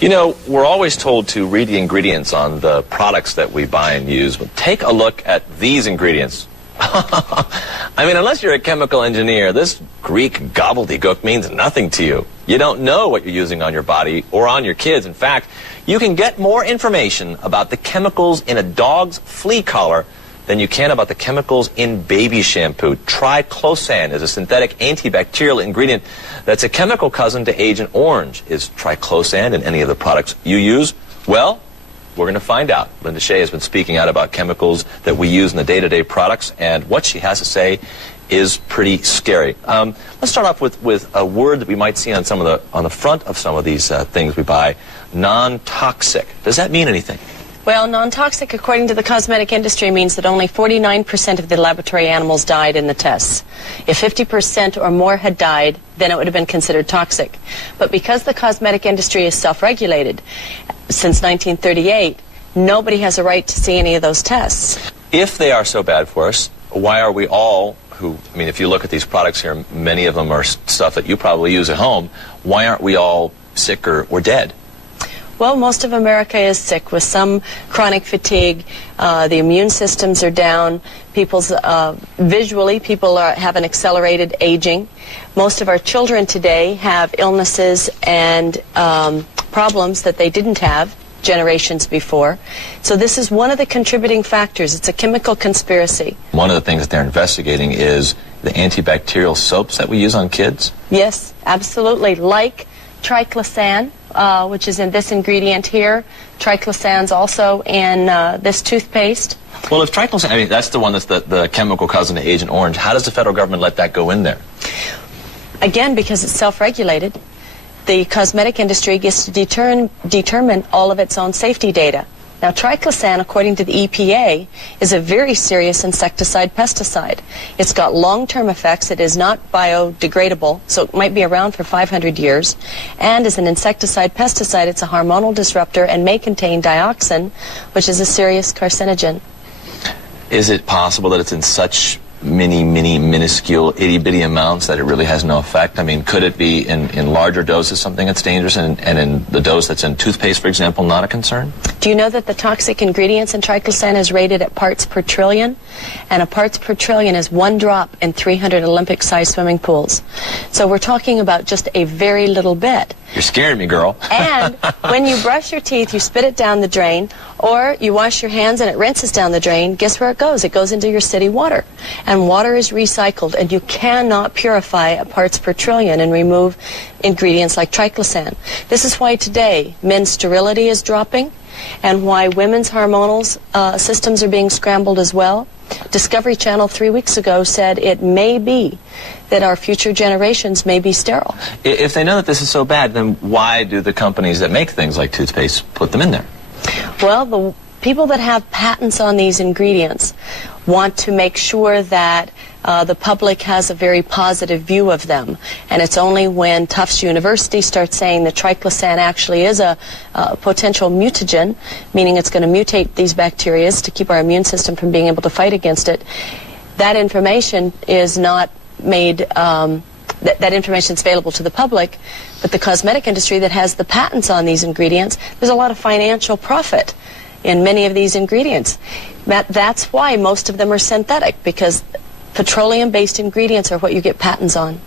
You know, we're always told to read the ingredients on the products that we buy and use, but take a look at these ingredients. I mean, unless you're a chemical engineer, this Greek gobbledygook means nothing to you. You don't know what you're using on your body or on your kids. In fact, you can get more information about the chemicals in a dog's flea collar than you can about the chemicals in baby shampoo. Triclosan is a synthetic antibacterial ingredient that's a chemical cousin to Agent Orange. Is triclosan in any of the products you use? Well, we're going to find out. Linda Chae has been speaking out about chemicals that we use in the day-to-day products, and what she has to say is pretty scary. Let's start off with a word that we might see on the front of some of these things we buy: non-toxic. Does that mean anything? Well, non-toxic, according to the cosmetic industry, means that only 49% of the laboratory animals died in the tests. If 50% or more had died, then it would have been considered toxic. But because the cosmetic industry is self-regulated since 1938, nobody has a right to see any of those tests. If they are so bad for us, why are we all I mean, if you look at these products here, many of them are stuff that you probably use at home, why aren't we all sick or dead? Well, most of America is sick with some chronic fatigue. The immune systems are down. Visually, people have an accelerated aging. Most of our children today have illnesses and problems that they didn't have generations before. So this is one of the contributing factors. It's a chemical conspiracy. One of the things that they're investigating is the antibacterial soaps that we use on kids? Yes, absolutely. Like triclosan, which is in this ingredient here. Triclosan's also in this toothpaste. Well, if triclosan, I mean, that's the one that's the chemical cousin to Agent Orange, how does the federal government let that go in there? Again, because it's self-regulated. The cosmetic industry gets to determine all of its own safety data. Now, triclosan, according to the EPA, is a very serious insecticide-pesticide. It's got long-term effects. It is not biodegradable, so it might be around for 500 years. And as an insecticide-pesticide, it's a hormonal disruptor and may contain dioxin, which is a serious carcinogen. Is it possible that it's in such minuscule, itty-bitty amounts that it really has no effect? I mean, could it be in larger doses something that's dangerous, and in the dose that's in toothpaste, for example, not a concern? Do you know that the toxic ingredients in triclosan is rated at parts per trillion? And a parts per trillion is 1 drop in 300 Olympic-sized swimming pools. So we're talking about just a very little bit. You're scaring me, girl. And when you brush your teeth, you spit it down the drain, or you wash your hands and it rinses down the drain. Guess where it goes? It goes into your city water. And water is recycled, and you cannot purify a parts per trillion and remove ingredients like triclosan. This is why today men's sterility is dropping, and why women's hormonal systems are being scrambled as well. Discovery Channel 3 weeks ago said it may be that our future generations may be sterile. If they know that this is so bad, then why do the companies that make things like toothpaste put them in there? Well, the people that have patents on these ingredients want to make sure that the public has a very positive view of them. And it's only when Tufts University starts saying that triclosan actually is a potential mutagen, meaning it's going to mutate these bacteria to keep our immune system from being able to fight against it, that information is not made, that information is available to the public. But the cosmetic industry that has the patents on these ingredients, there's a lot of financial profit in many of these ingredients. That's why most of them are synthetic, because petroleum-based ingredients are what you get patents on.